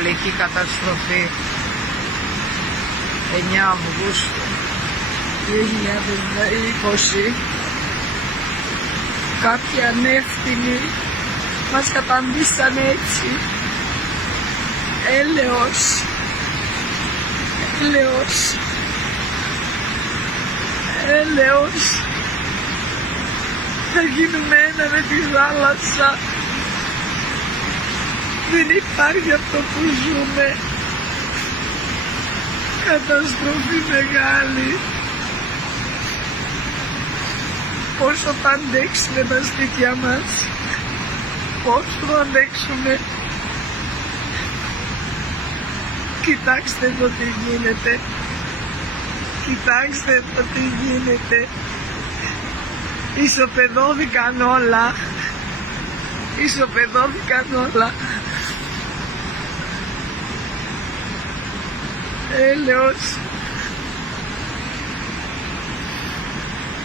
πυροβολική καταστροφή 9 Αυγούστου 2020. Κάποιοι ανεύθυνοι μας καταντήσαν έτσι. Έλεος, έλεος, έλεος. Θα γίνουμε ένα με τη θάλασσα. Δεν υπάρχει αυτό που ζούμε. Καταστροφή μεγάλη. Πόσο θα αντέξουμε τα σπίτια μας. Πόσο θα αντέξουμε. Κοιτάξτε το τι γίνεται. Κοιτάξτε το τι γίνεται. Ισοπεδώθηκαν όλα. Ισοπεδώθηκαν όλα. Έλεος.